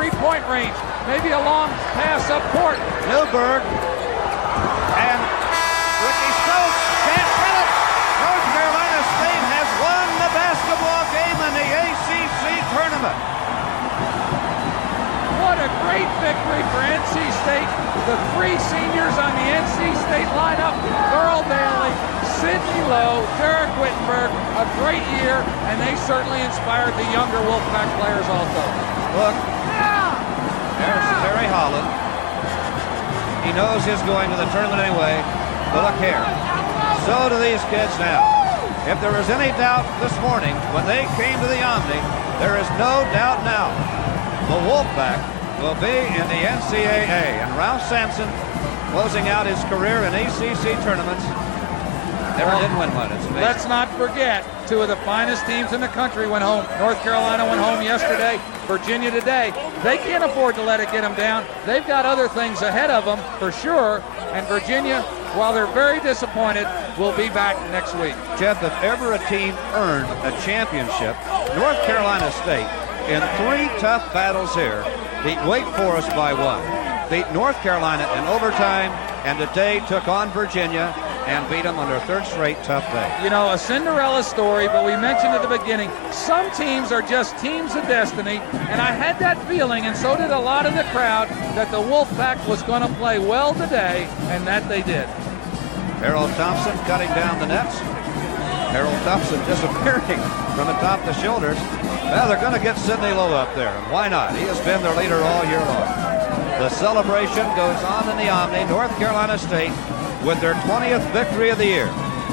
three-point range. Maybe a long pass up court. Newberg and Ricky Stokes can't get it. North Carolina State has won the basketball game in the ACC tournament. What a great victory for NC State. The three seniors on the NC State lineup, Earl Bailey, Sidney Lowe, Derek Wittenberg, a great year, and they certainly inspired the younger Wolfpack players also. Look, there's Terry Holland. He knows he's going to the tournament anyway, but look here. So do these kids now. If there was any doubt this morning when they came to the Omni, there is no doubt now. The Wolfpack will be in the NCAA, and Ralph Sampson, closing out his career in ACC tournaments, never did win one. It's amazing. Let's not forget, two of the finest teams in the country went home. North Carolina went home yesterday, Virginia today. They can't afford to let it get them down. They've got other things ahead of them for sure, and Virginia, while they're very disappointed, will be back next week. Jeff, if ever a team earned a championship, North Carolina State, in three tough battles here, beat Wake Forest by one, beat North Carolina in overtime, and today took on Virginia and beat them on their third straight tough day. You know, a Cinderella story, but we mentioned at the beginning, some teams are just teams of destiny, and I had that feeling, and so did a lot of the crowd, that the Wolfpack was going to play well today, and that they did. Harold Thompson cutting down the nets. Harold Thompson disappearing from atop the shoulders. Well, they're going to get Sidney Lowe up there, and why not? He has been their leader all year long. The celebration goes on in the Omni. North Carolina State with their 20th victory of the year.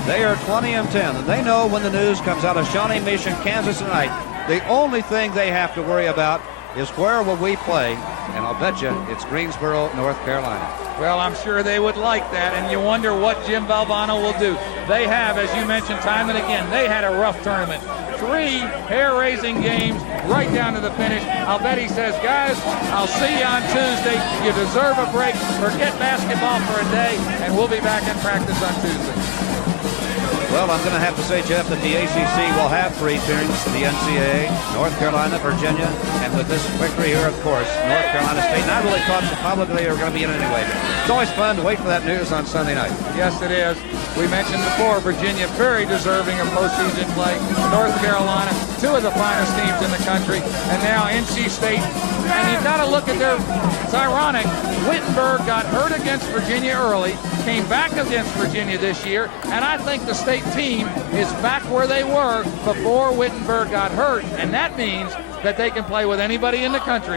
They are 20-10, and they know when the news comes out of Shawnee Mission, Kansas tonight, the only thing they have to worry about is where will we play, and I'll bet you it's Greensboro, North Carolina. Well, I'm sure they would like that, and you wonder what Jim Valvano will do. They have, as you mentioned time and again, they had a rough tournament. 3 hair-raising games right down to the finish. I'll bet he says, guys, I'll see you on Tuesday. You deserve a break. Forget basketball for a day, and we'll be back in practice on Tuesday. Well, I'm going to have to say, Jeff, that the ACC will have 3 teams, the NCAA, North Carolina, Virginia, and with this victory here, of course, North Carolina State. And I really thought that probably they were going to be in it anyway. It's always fun to wait for that news on Sunday night. Yes, it is. We mentioned before, Virginia very deserving of postseason play. North Carolina, 2 of the finest teams in the country, and now NC State. And you've got to look at their, it's ironic, Wittenberg got hurt against Virginia early, came back against Virginia this year, and I think the state team is back where they were before Wittenberg got hurt, and that means that they can play with anybody in the country.